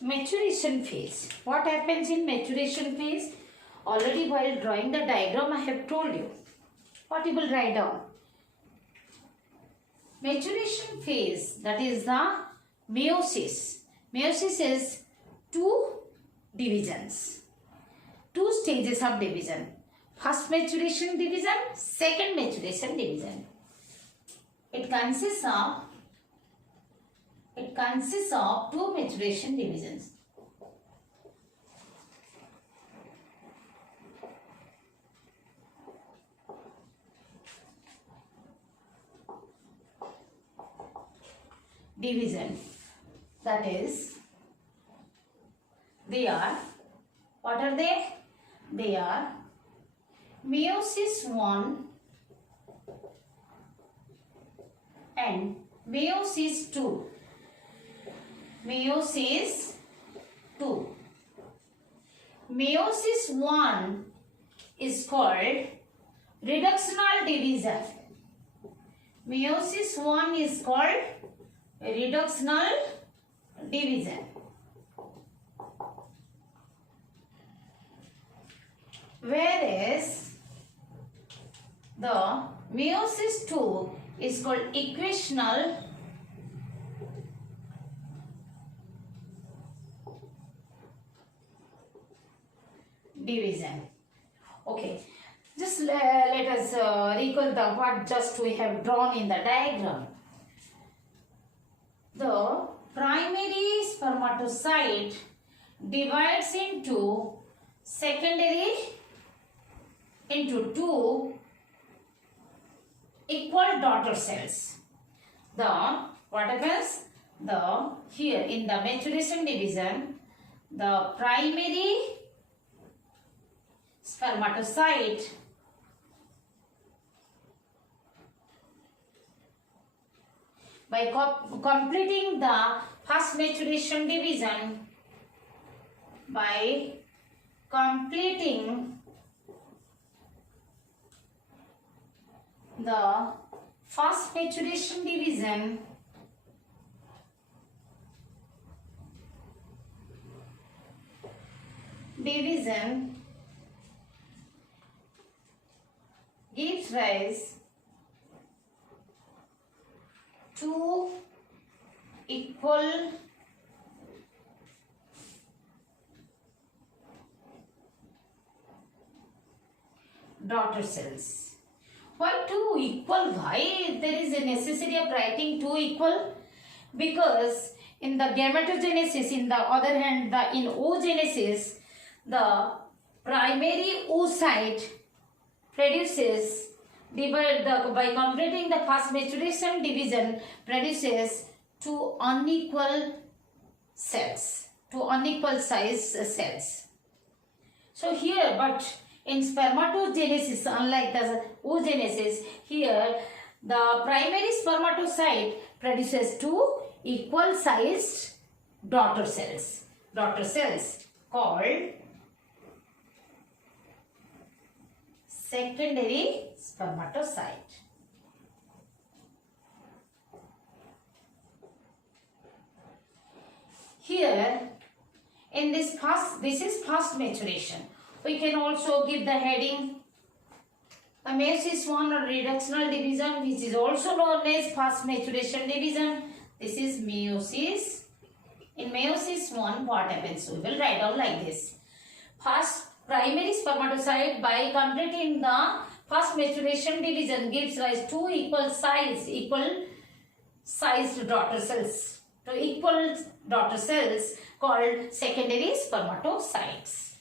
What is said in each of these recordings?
Maturation phase. What happens in maturation phase? Already while drawing the diagram I have told you. What you will write down? Maturation phase, that is the meiosis. Meiosis is two divisions. Two stages of division. First maturation division, second maturation division. It consists of two maturation divisions. That is, they are, what are they? They are Meiosis I and Meiosis II. Meiosis II. Meiosis I is called reductional division. Meiosis I is called reductional division. Whereas the Meiosis II is called equational division. Okay, just let us recall the what just we have drawn in the diagram. The primary spermatocyte divides into secondary into two equal daughter cells. What happens? Here in the maturation division, the primary spermatocyte by completing the first maturation division, by completing the first maturation division, gives rise to equal daughter cells. Why two equal? Why there is a necessity of writing two equal? Because in the gametogenesis, in the other hand, in oogenesis, the primary oocyte produces, by completing the first maturation division, produces two unequal cells, two unequal size cells. So here, but in spermatogenesis, unlike the oogenesis, here the primary spermatocyte produces two equal sized daughter cells called secondary spermatocyte. Here in this is first maturation. We can also give the heading Meiosis I or reductional division, which is also known as first maturation division. This is meiosis. In meiosis I, what happens? We will write down like this. First, primary spermatocyte by completing the first maturation division gives rise to equal sized daughter cells. To equal daughter cells called secondary spermatocytes.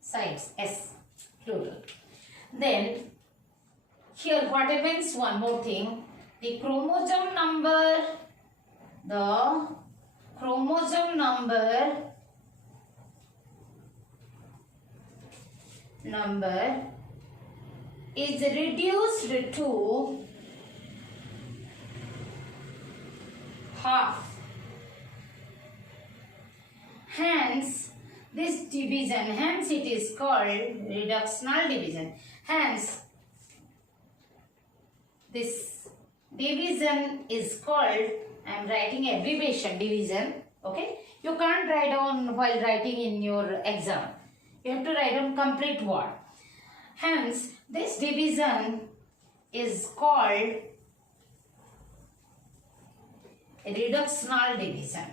Sites, S, plural. Then, here what happens? One more thing. The chromosome number is reduced to half. Hence, this division, hence it is called reductional division. Hence, this division is called, I am writing abbreviation division. Okay, you can't write down while writing in your exam. You have to write down complete word. Hence, this division is called reductional division.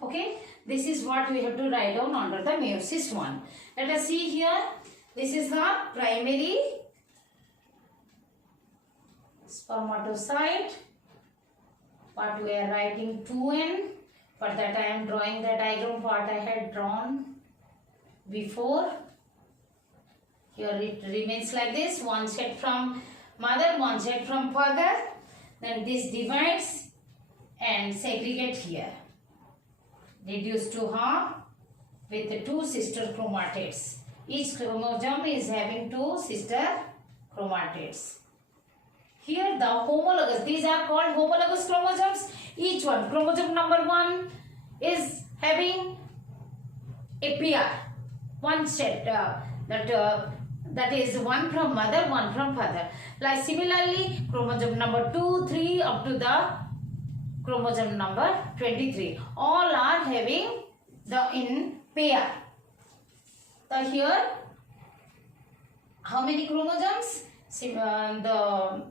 Okay, this is what we have to write down under the meiosis I. Let us see here. This is the primary spermatocyte. What we are writing 2n. For that I am drawing the diagram what I had drawn before. Here it remains like this. One set from mother, one set from father. Then this divides and segregate here. Reduced to half with the two sister chromatids. Each chromosome is having two sister chromatids. Here the homologous, these are called homologous chromosomes. Each one, chromosome number 1 is having a pair. One set that is one from mother, one from father. Like similarly, chromosome number 2, 3 up to the chromosome number 23. All are having the in pair. So here, how many chromosomes? The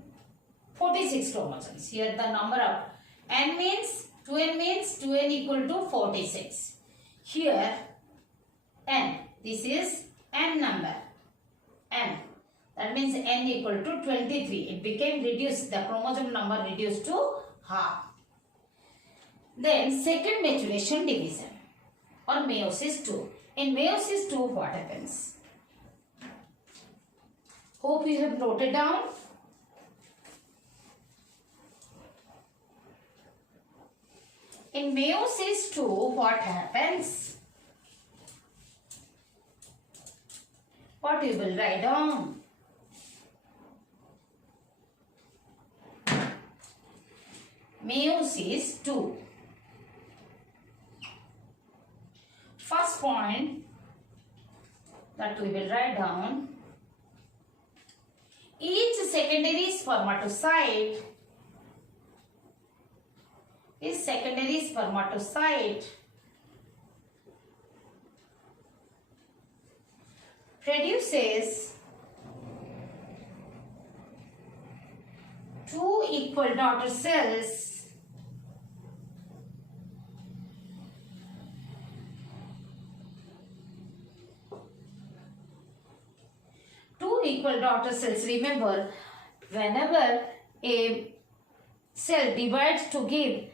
46 chromosomes. Here the number of n means 2n equal to 46. Here n, this is n number, n. That means n equal to 23. It became reduced, the chromosome number reduced to half. Then second maturation division or meiosis II. In meiosis II, what happens? Hope you have noted down. In meiosis II, what happens? What you will write down? Meiosis II. First point that we will write down, each secondary spermatocyte produces two equal daughter cells Remember, whenever a cell divides to give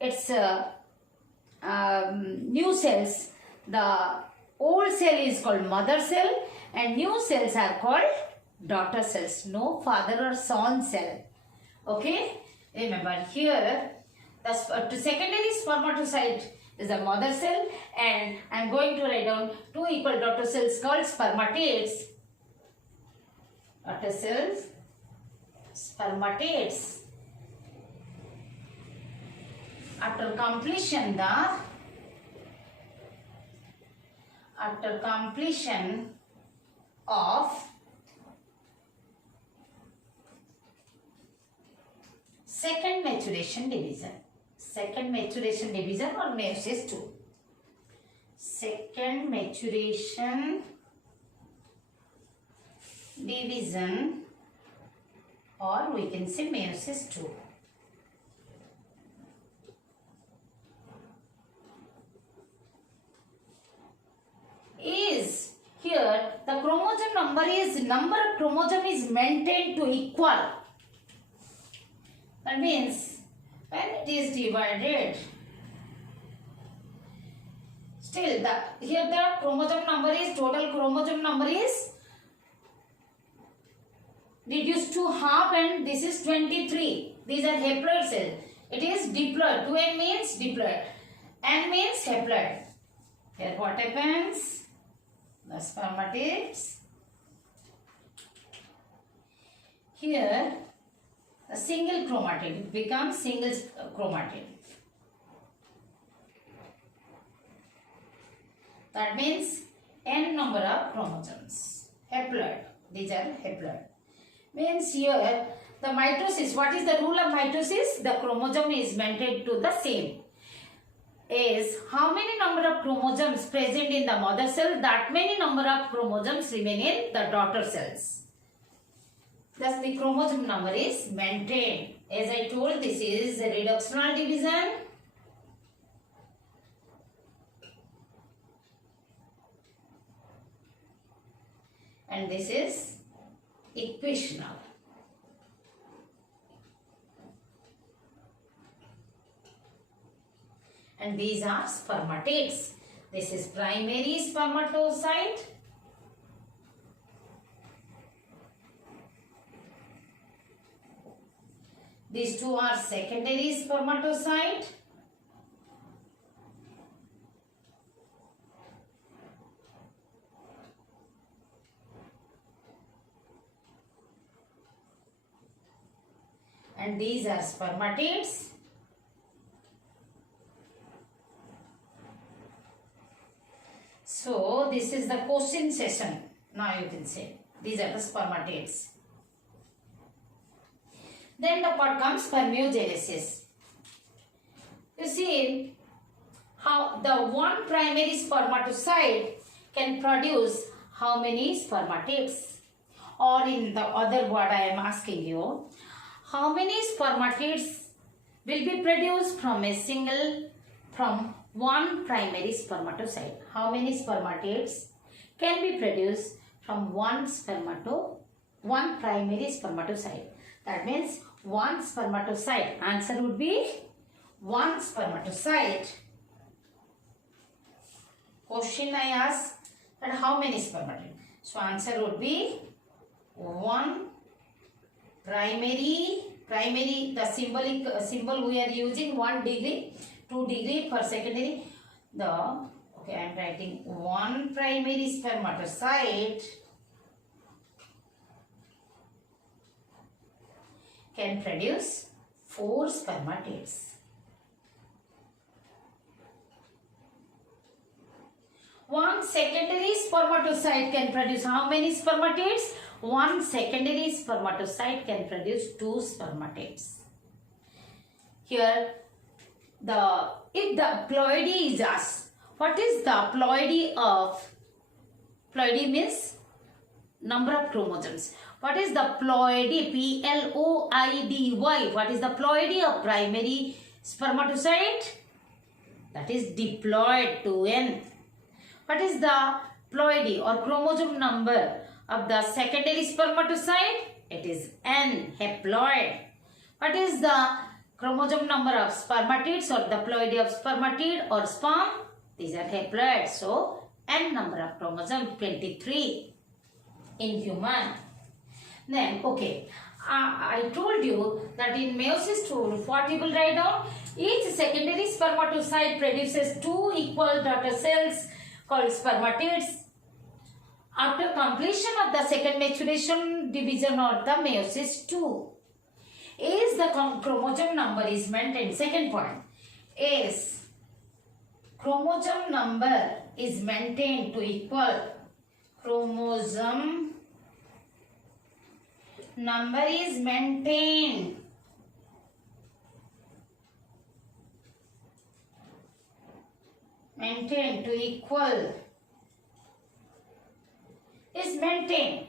its new cells, the old cell is called mother cell and new cells are called daughter cells. No father or son cell. Okay? Remember, here the secondary spermatocyte is a mother cell and I am going to write down two equal daughter cells called spermatids. Daughter cells, spermatids. After completion of second maturation division or meiosis II. Second maturation division or we can say meiosis II. Is here the chromosome number of chromosome is maintained to equal. That means when it is divided, still here the chromosome number is total chromosome number is reduced to half and this is 23. These are haploid cells. It is diploid. 2n means diploid. N means haploid. Here what happens? The spermatids. Here a single chromatid becomes single chromatid. That means n number of chromosomes. Haploid. These are haploid. Means here the mitosis. What is the rule of mitosis? The chromosome is maintained to the same. Is how many number of chromosomes present in the mother cell, that many number of chromosomes remain in the daughter cells. Thus the chromosome number is maintained. As I told, this is reductional division. And this is equational. And these are spermatids. This is primary spermatocyte. These two are secondary spermatocyte. And these are spermatids. So this is the question session. Now you can say these are the spermatids. Then the part comes spermatogenesis. You see how the one primary spermatocyte can produce how many spermatids? Or in the other word I am asking you, how many spermatids will be produced from one primary spermatocyte? How many spermatids can be produced from one primary spermatocyte? That means one spermatocyte. Answer would be one spermatocyte. Question I ask that how many spermatids? So answer would be one primary, the symbol we are using 1 degree, 2 degree for secondary. Okay, I am writing one primary spermatocyte can produce 4 spermatids. One secondary spermatocyte can produce how many spermatids? One secondary spermatocyte can produce 2 spermatids. Here, if the ploidy is asked, what is the ploidy of? Ploidy means number of chromosomes. What is the ploidy? P-L-O-I-D-Y. What is the ploidy of primary spermatocyte? That is diploid, 2n. What is the ploidy or chromosome number of the secondary spermatocyte? It is n, haploid. What is the chromosome number of spermatids or the ploidy of spermatid or sperm? These are haploid. So, n number of chromosomes, 23 in human. Then, okay, I told you that in Meiosis II, what you will write down? Each secondary spermatocyte produces 2 equal daughter cells called spermatids. After completion of the second maturation division or the Meiosis II, as the chromosome number is maintained, second point, as chromosome number is maintained to equal, chromosome number is maintained to equal, is maintained.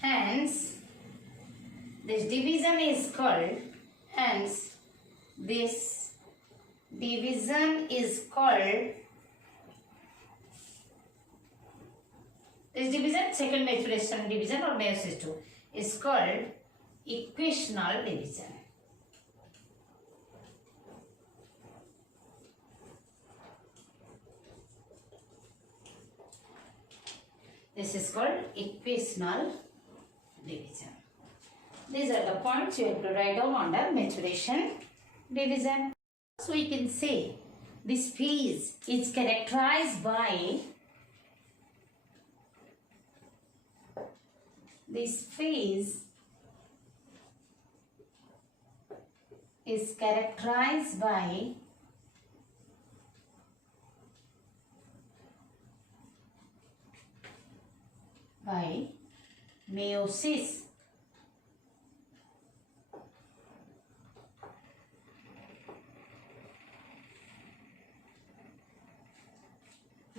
Hence, this division is called, second maturation division or Meiosis II, is called equational division. This is called equational division. These are the points you have to write down under maturation division. So we can say this phase is characterized by by meiosis.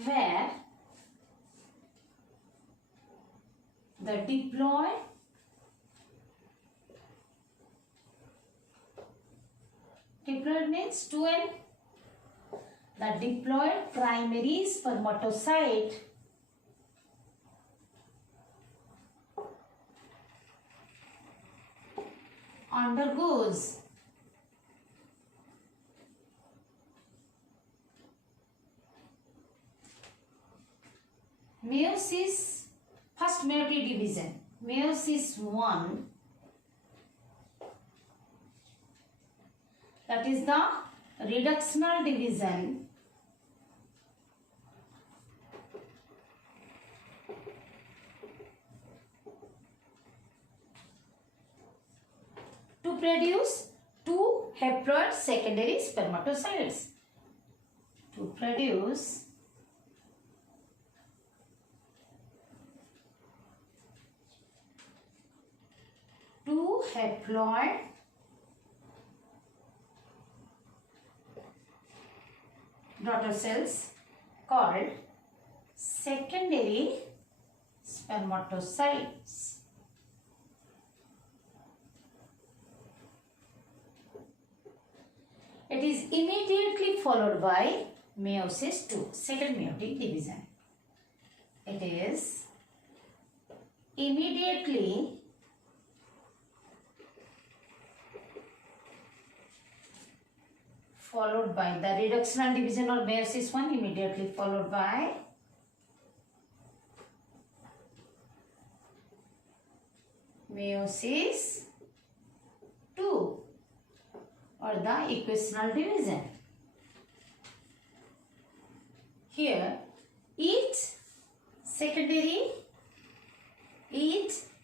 Where the diploid means 2n. The diploid primary spermatocyte undergoes meiosis, first meiotic division, meiosis I, that is the reductional division to produce two haploid secondary spermatocytes. To produce two haploid daughter cells called secondary spermatocytes. It is immediately followed by meiosis II, second meiotic division. It is immediately followed by the reductional division or meiosis I, immediately followed by meiosis II or the equational division. Here each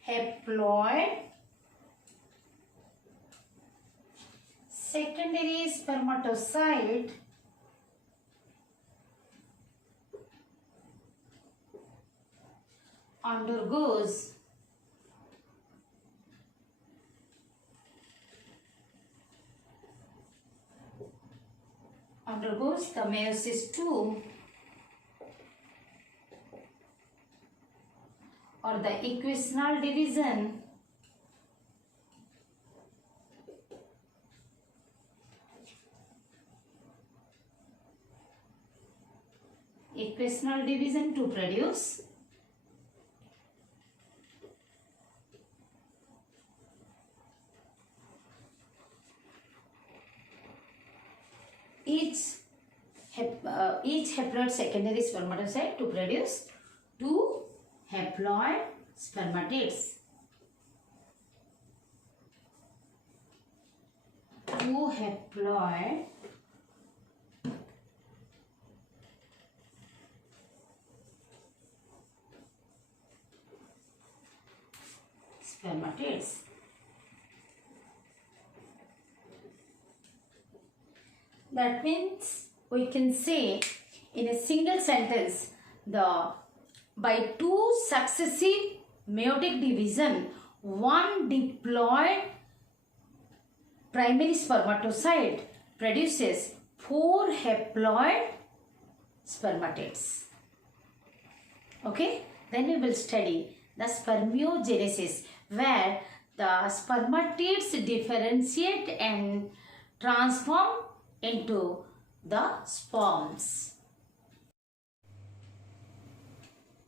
haploid secondary spermatocyte undergoes the meiosis II or the equational division to produce each haploid secondary spermatocyte to produce two haploid spermatids. Two haploid spermatids. That means we can say in a single sentence, by two successive meiotic division, one diploid primary spermatocyte produces 4 haploid spermatids. Okay, then we will study the spermiogenesis, where the spermatids differentiate and transform into the sperms.